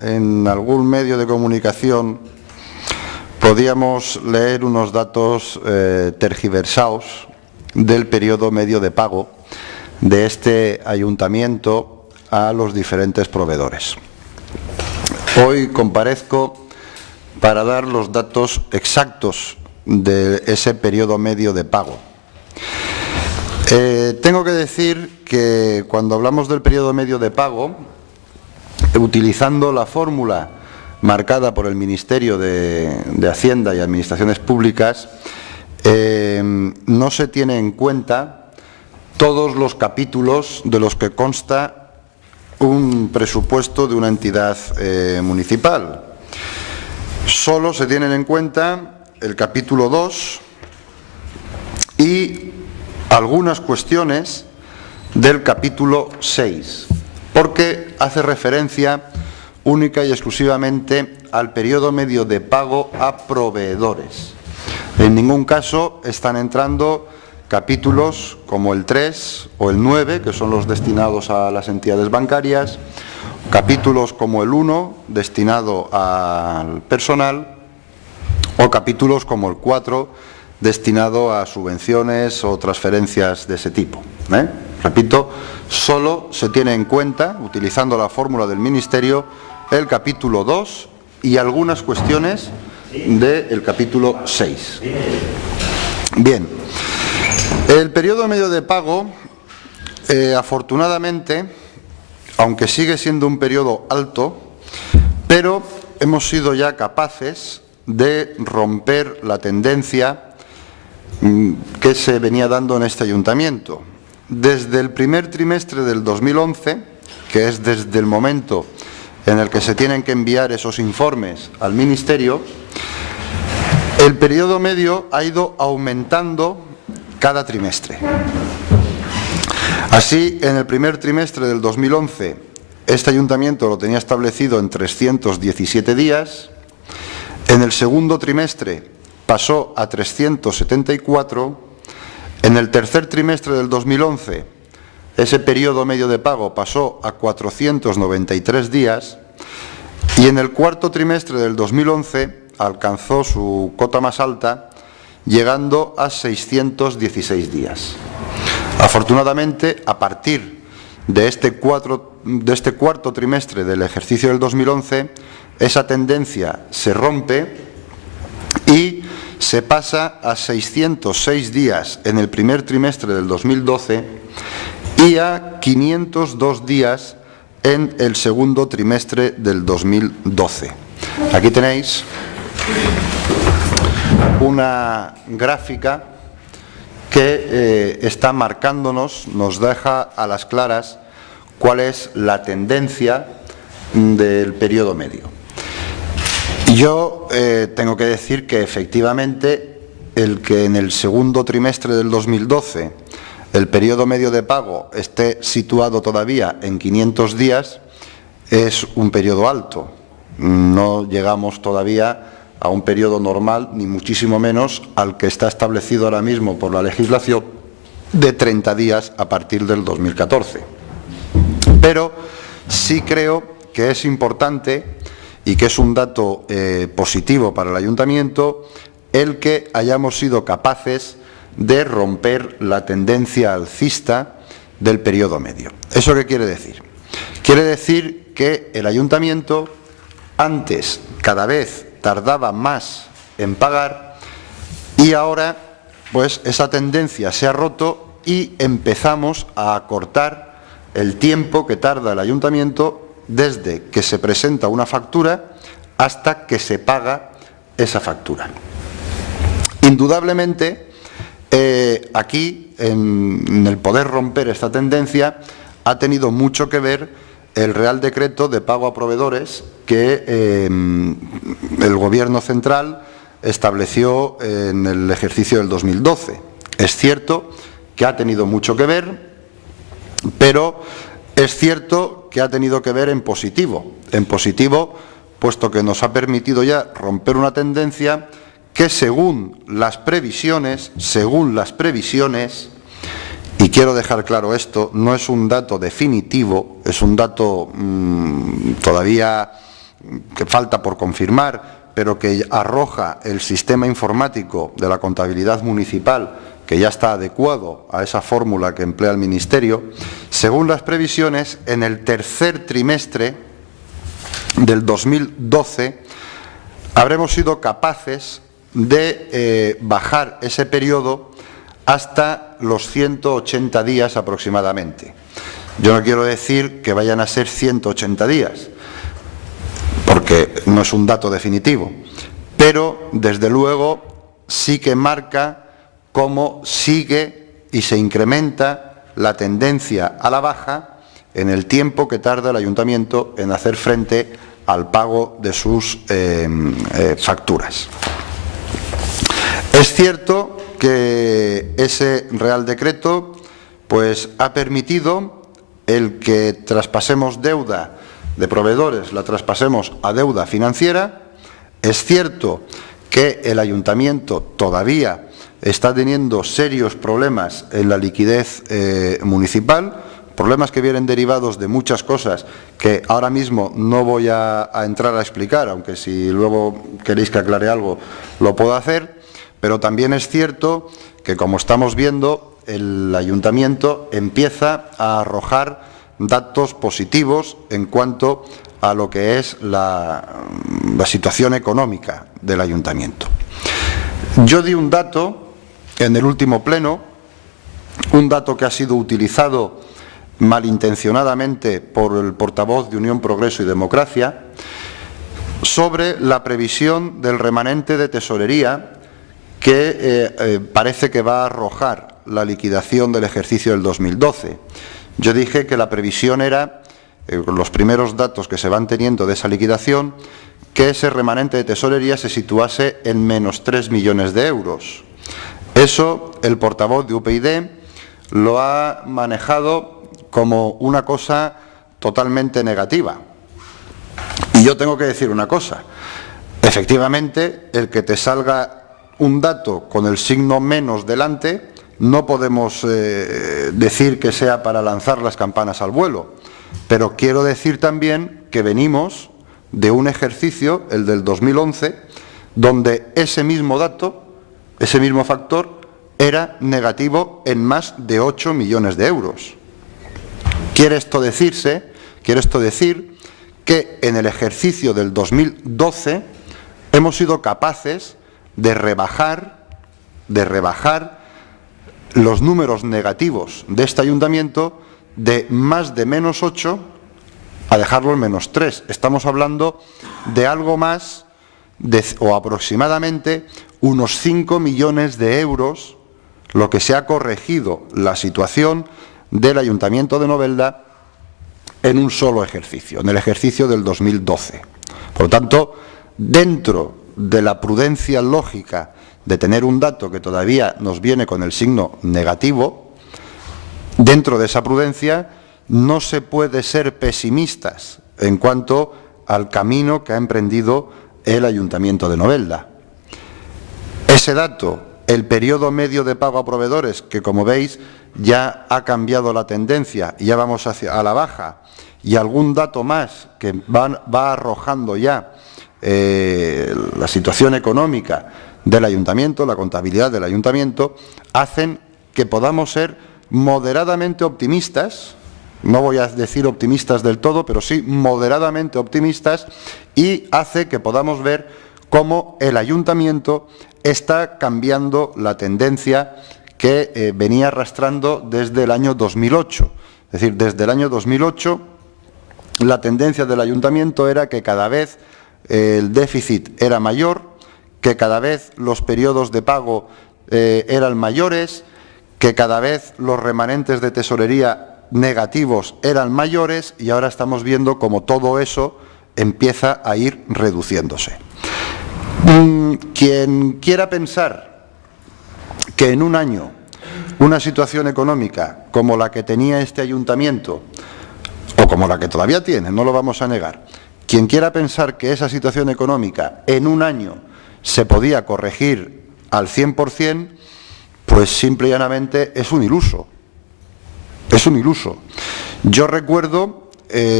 en algún medio de comunicación podíamos leer unos datos tergiversados del periodo medio de pago de este ayuntamiento a los diferentes proveedores. Hoy comparezco para dar los datos exactos de ese periodo medio de pago. Tengo que decir que cuando hablamos del periodo medio de pago, utilizando la fórmula marcada por el Ministerio de Hacienda y Administraciones Públicas, no se tiene en cuenta todos los capítulos de los que consta un presupuesto de una entidad municipal. Solo se tienen en cuenta el capítulo 2 y algunas cuestiones del capítulo 6, porque hace referencia única y exclusivamente al periodo medio de pago a proveedores. En ningún caso están entrando capítulos como el 3 o el 9, que son los destinados a las entidades bancarias, capítulos como el 1, destinado al personal, o capítulos como el 4, destinado a subvenciones o transferencias de ese tipo. Repito, solo se tiene en cuenta, utilizando la fórmula del Ministerio, el capítulo 2 y algunas cuestiones del capítulo 6. Bien, el periodo medio de pago, afortunadamente, aunque sigue siendo un periodo alto, pero hemos sido ya capaces de romper la tendencia que se venía dando en este ayuntamiento. Desde el primer trimestre del 2011, que es desde el momento en el que se tienen que enviar esos informes al Ministerio, el periodo medio ha ido aumentando cada trimestre. Así, en el primer trimestre del 2011, este ayuntamiento lo tenía establecido en 317 días, en el segundo trimestre pasó a 374, en el tercer trimestre del 2011 ese periodo medio de pago pasó a 493 días y en el cuarto trimestre del 2011 alcanzó su cota más alta, llegando a 616 días. Afortunadamente, a partir de este cuarto trimestre del ejercicio del 2011, esa tendencia se rompe y se pasa a 606 días en el primer trimestre del 2012 y a 502 días en el segundo trimestre del 2012. Aquí tenéis una gráfica que está marcándonos, nos deja a las claras cuál es la tendencia del periodo medio. Yo tengo que decir que efectivamente el que en el segundo trimestre del 2012 el periodo medio de pago esté situado todavía en 500 días es un periodo alto. No llegamos todavía a un periodo normal, ni muchísimo menos al que está establecido ahora mismo por la legislación de 30 días a partir del 2014. Pero sí creo que es importante y que es un dato positivo para el ayuntamiento el que hayamos sido capaces de romper la tendencia alcista del periodo medio. ¿Eso qué quiere decir? Quiere decir que el ayuntamiento antes cada vez tardaba más en pagar y ahora pues esa tendencia se ha roto y empezamos a acortar el tiempo que tarda el ayuntamiento desde que se presenta una factura hasta que se paga esa factura. Indudablemente, aquí, en el poder romper esta tendencia, ha tenido mucho que ver el Real Decreto de pago a proveedores que el Gobierno central estableció en el ejercicio del 2012. Es cierto que ha tenido mucho que ver, pero es cierto que ha tenido que ver en positivo, puesto que nos ha permitido ya romper una tendencia que según las previsiones, y quiero dejar claro esto, no es un dato definitivo, es un dato todavía que falta por confirmar, pero que arroja el sistema informático de la contabilidad municipal, que ya está adecuado a esa fórmula que emplea el Ministerio, según las previsiones, en el tercer trimestre del 2012 habremos sido capaces de bajar ese periodo hasta los 180 días aproximadamente. Yo no quiero decir que vayan a ser 180 días, porque no es un dato definitivo, pero desde luego sí que marca cómo sigue y se incrementa la tendencia a la baja en el tiempo que tarda el ayuntamiento en hacer frente al pago de sus facturas. Es cierto que ese Real Decreto pues, ha permitido el que traspasemos deuda de proveedores, la traspasemos a deuda financiera. Es cierto que el ayuntamiento todavía está teniendo serios problemas en la liquidez municipal, problemas que vienen derivados de muchas cosas que ahora mismo no voy a entrar a explicar, aunque si luego queréis que aclare algo lo puedo hacer, pero también es cierto que, como estamos viendo, el ayuntamiento empieza a arrojar datos positivos en cuanto a lo que es la situación económica del ayuntamiento. Yo di un dato en el último pleno, un dato que ha sido utilizado malintencionadamente por el portavoz de Unión, Progreso y Democracia, sobre la previsión del remanente de tesorería que parece que va a arrojar la liquidación del ejercicio del 2012. Yo dije que la previsión era, los primeros datos que se van teniendo de esa liquidación, que ese remanente de tesorería se situase en menos 3 millones de euros. Eso el portavoz de UPyD lo ha manejado como una cosa totalmente negativa. Y yo tengo que decir una cosa. Efectivamente, el que te salga un dato con el signo menos delante, no podemos decir que sea para lanzar las campanas al vuelo. Pero quiero decir también que venimos de un ejercicio, el del 2011, donde ese mismo dato, ese mismo factor, era negativo en más de 8 millones de euros. Quiere esto decir que en el ejercicio del 2012 hemos sido capaces de rebajar los números negativos de este ayuntamiento de más de menos 8 a dejarlo en menos 3. Estamos hablando de algo más o aproximadamente unos 5 millones de euros, lo que se ha corregido la situación del Ayuntamiento de Novelda en un solo ejercicio, en el ejercicio del 2012. Por lo tanto, dentro de la prudencia lógica de tener un dato que todavía nos viene con el signo negativo, dentro de esa prudencia no se puede ser pesimistas en cuanto al camino que ha emprendido el Ayuntamiento de Novelda. Ese dato, el periodo medio de pago a proveedores, que como veis ya ha cambiado la tendencia, ya vamos a la baja, y algún dato más que va arrojando ya la situación económica del ayuntamiento, la contabilidad del ayuntamiento, hacen que podamos ser moderadamente optimistas, no voy a decir optimistas del todo, pero sí moderadamente optimistas, y hace que podamos ver cómo el ayuntamiento está cambiando la tendencia que venía arrastrando desde el año 2008. Es decir, desde el año 2008 la tendencia del ayuntamiento era que cada vez el déficit era mayor, que cada vez los periodos de pago eran mayores, que cada vez los remanentes de tesorería negativos eran mayores, y ahora estamos viendo cómo todo eso empieza a ir reduciéndose. Quien quiera pensar que en un año una situación económica como la que tenía este ayuntamiento, o como la que todavía tiene, no lo vamos a negar, quien quiera pensar que esa situación económica en un año se podía corregir al 100%, pues simple y llanamente es un iluso. Es un iluso. Yo recuerdo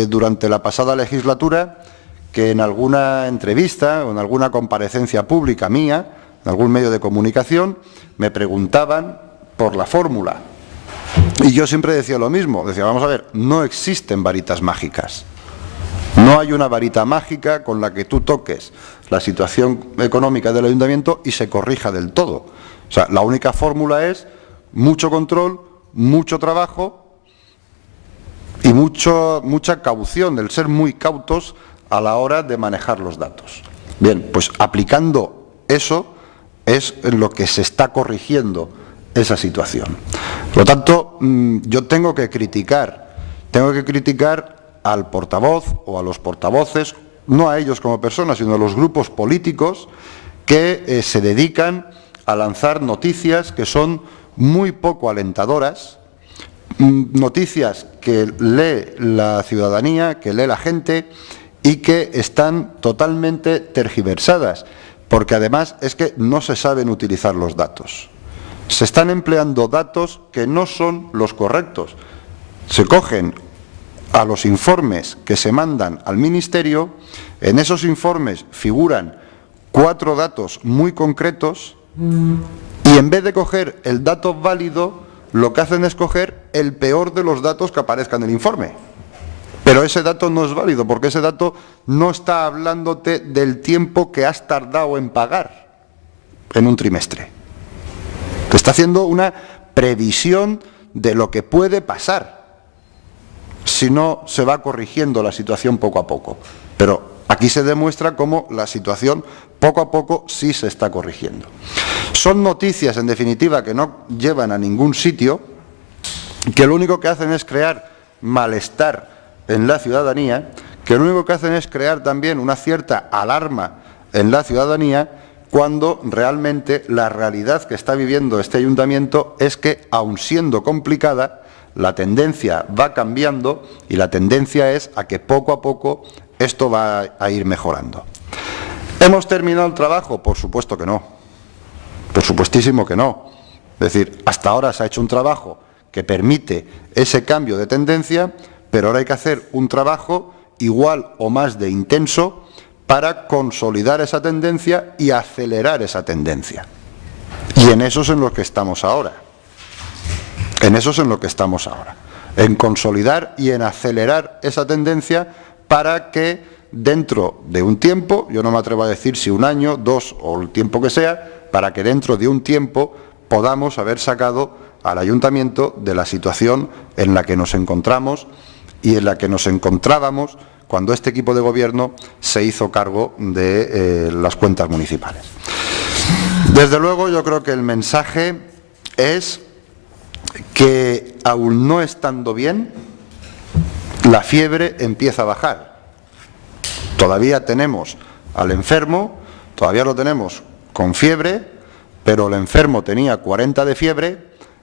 durante la pasada legislatura que en alguna entrevista o en alguna comparecencia pública mía, en algún medio de comunicación, me preguntaban por la fórmula. Y yo siempre decía lo mismo, decía, vamos a ver, no existen varitas mágicas. No hay una varita mágica con la que tú toques la situación económica del ayuntamiento y se corrija del todo. O sea, la única fórmula es mucho control, mucho trabajo y mucha caución, el ser muy cautos a la hora de manejar los datos. Bien, pues aplicando eso es en lo que se está corrigiendo esa situación. Por lo tanto, yo tengo que criticar al portavoz o a los portavoces, no a ellos como personas, sino a los grupos políticos que se dedican a lanzar noticias que son muy poco alentadoras, noticias que lee la ciudadanía, que lee la gente y que están totalmente tergiversadas, porque además es que no se saben utilizar los datos. Se están empleando datos que no son los correctos. Se cogen a los informes que se mandan al Ministerio, en esos informes figuran 4 datos muy concretos y en vez de coger el dato válido, lo que hacen es coger el peor de los datos que aparezca en el informe. Pero ese dato no es válido, porque ese dato no está hablándote del tiempo que has tardado en pagar en un trimestre. Te está haciendo una previsión de lo que puede pasar si no se va corrigiendo la situación poco a poco. Pero aquí se demuestra cómo la situación poco a poco sí se está corrigiendo. Son noticias, en definitiva, que no llevan a ningún sitio, que lo único que hacen es crear malestar en la ciudadanía, que lo único que hacen es crear también una cierta alarma en la ciudadanía, cuando realmente la realidad que está viviendo este ayuntamiento es que, aun siendo complicada, la tendencia va cambiando y la tendencia es a que poco a poco esto va a ir mejorando. ¿Hemos terminado el trabajo? Por supuesto que no. Por supuestísimo que no. Es decir, hasta ahora se ha hecho un trabajo que permite ese cambio de tendencia, pero ahora hay que hacer un trabajo igual o más de intenso para consolidar esa tendencia y acelerar esa tendencia. Y en eso es en lo que estamos ahora. En eso es en lo que estamos ahora. En consolidar y en acelerar esa tendencia para que dentro de un tiempo, yo no me atrevo a decir si 1 año, 2 o el tiempo que sea, para que dentro de un tiempo podamos haber sacado al ayuntamiento de la situación en la que nos encontramos y en la que nos encontrábamos cuando este equipo de gobierno se hizo cargo de las cuentas municipales. Desde luego, yo creo que el mensaje es que, aún no estando bien, la fiebre empieza a bajar. Todavía tenemos al enfermo, todavía lo tenemos con fiebre, pero el enfermo tenía 40 de fiebre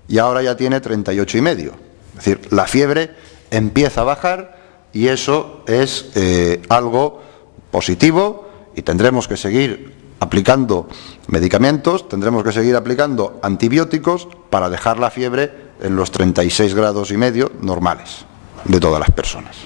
y ahora ya tiene 38,5. Es decir, la fiebre empieza a bajar y eso es algo positivo, y tendremos que seguir aplicando medicamentos, tendremos que seguir aplicando antibióticos para dejar la fiebre en los 36,5 grados normales de todas las personas.